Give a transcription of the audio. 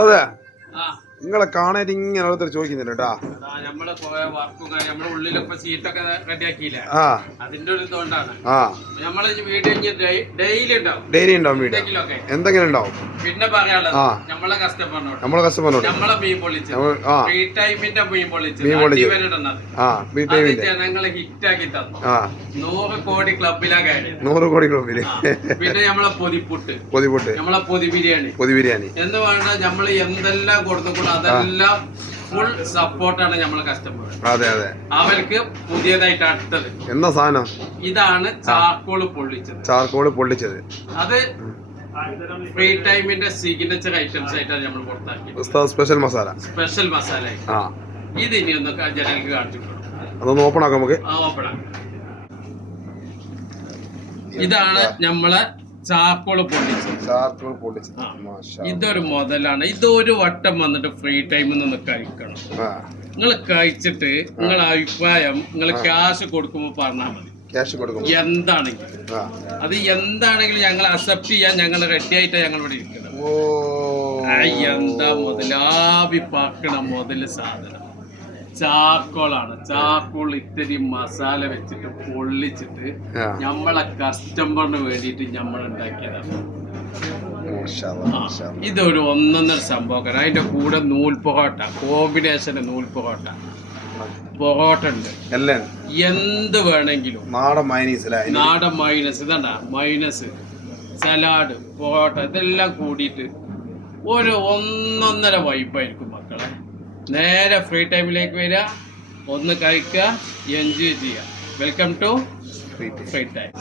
അതെ നിങ്ങളെ കാണാൻ ഇങ്ങനെ ഓരോരുത്തർ ചോദിക്കുന്നില്ല കേട്ടാ. നമ്മള് വർക്കും നമ്മുടെ ഉള്ളിലൊക്കെ സീറ്റൊക്കെ റെഡിയാക്കിയില്ല, അതിന്റെ ഒരു ഇതുകൊണ്ടാണ്. നമ്മള് വീഡിയോ ഡെയിലി ഉണ്ടാവും വീഡിയോ എന്തെങ്കിലും ഉണ്ടാവും. പിന്നെ പറയാനുള്ളത് നമ്മളെ കസ്റ്റമറിനോട് നമ്മളെ മീൻ പൊളിച്ച് ഫ്രീ ടൈമിന്റെ മീൻ പൊളിച്ച് ജനങ്ങള് ഹിറ്റാക്കി തന്നു. 100 കോടി ക്ലബിലാ കാര്യം. 100 കോടി ക്ലബില്. പിന്നെ നമ്മളെ പൊതിപുട്ട് നമ്മളെ പൊതി ബിരിയാണി എന്ന് വേണ്ട നമ്മള് എന്തെല്ലാം കൊടുത്തു അതെല്ലാം ഫുൾ സപ്പോർട്ടാണ് നമ്മളെ കസ്റ്റമർ. അതെ അതെ. അവർക്ക് പുതിയതായിട്ട് അടുത്തത് എന്താ സാധനം? ഇതാണ് ചാർക്കോള് പൊള്ളിച്ചത്. അത് ഫ്രീ ടൈമിന്റെ സിഗ്നേച്ചർ ഐറ്റംസ് ആയിട്ടാണ് നമ്മൾ പുറത്താക്കി. സ്പെഷ്യൽ മസാല. ഇത് ഇനി ഒന്ന് ജനങ്ങൾക്ക് കാണിച്ചിട്ടുണ്ട്. അതൊന്ന് ഓപ്പൺ ആക്കാം നമുക്ക്. ഓപ്പൺ ആക്കാം. ഇതാണ് നമ്മളെ ചാർക്കോള് പൊള്ളിച്ചത്. ഇതൊരു മുതലാണ്. ഇതൊരു വട്ടം വന്നിട്ട് ഫ്രീ ടൈമിൽ നിന്ന് കഴിക്കണം. നിങ്ങൾ കഴിച്ചിട്ട് നിങ്ങളെ അഭിപ്രായം നിങ്ങൾ ക്യാഷ് കൊടുക്കുമ്പോ പറഞ്ഞാൽ മതി. എന്താണെങ്കിലും ഞങ്ങൾ അക്സെപ്റ്റ് ചെയ്യാൻ ഞങ്ങൾ റെഡി ആയിട്ടാണ് ഞങ്ങൾ ഇവിടെ ഇരിക്കുന്നത്. എന്താ മുതലാവി പാക്കണ മുതല് സാധനം ചാർക്കോളാണ്. ചാർക്കോൾ ഇത്തിരി മസാല വെച്ചിട്ട് പൊള്ളിച്ചിട്ട് നമ്മളെ കസ്റ്റമറിന് വേണ്ടിയിട്ട് നമ്മൾ ഉണ്ടാക്കിയതാണ്. ഇതൊരു ഒന്നൊന്നര സംഭവം. അതിന്റെ കൂടെ പൊറോട്ട കോമ്പിനേഷൻ. പൊറോട്ട ഉണ്ട്, എന്ത് വേണമെങ്കിലും. നാടൻ മൈനസ് ഇതാ മൈനസ്, സലാഡ്, പൊറോട്ട ഇതെല്ലാം കൂടിയിട്ട് ഒരു ഒന്നൊന്നര വൈബായിരിക്കും മക്കളെ. നേരെ ഫ്രീ ടൈമിലേക്ക് വരിക, ഒന്ന് കഴിക്കുക, എൻജോയ് ചെയ്യുക. Welcome to free time.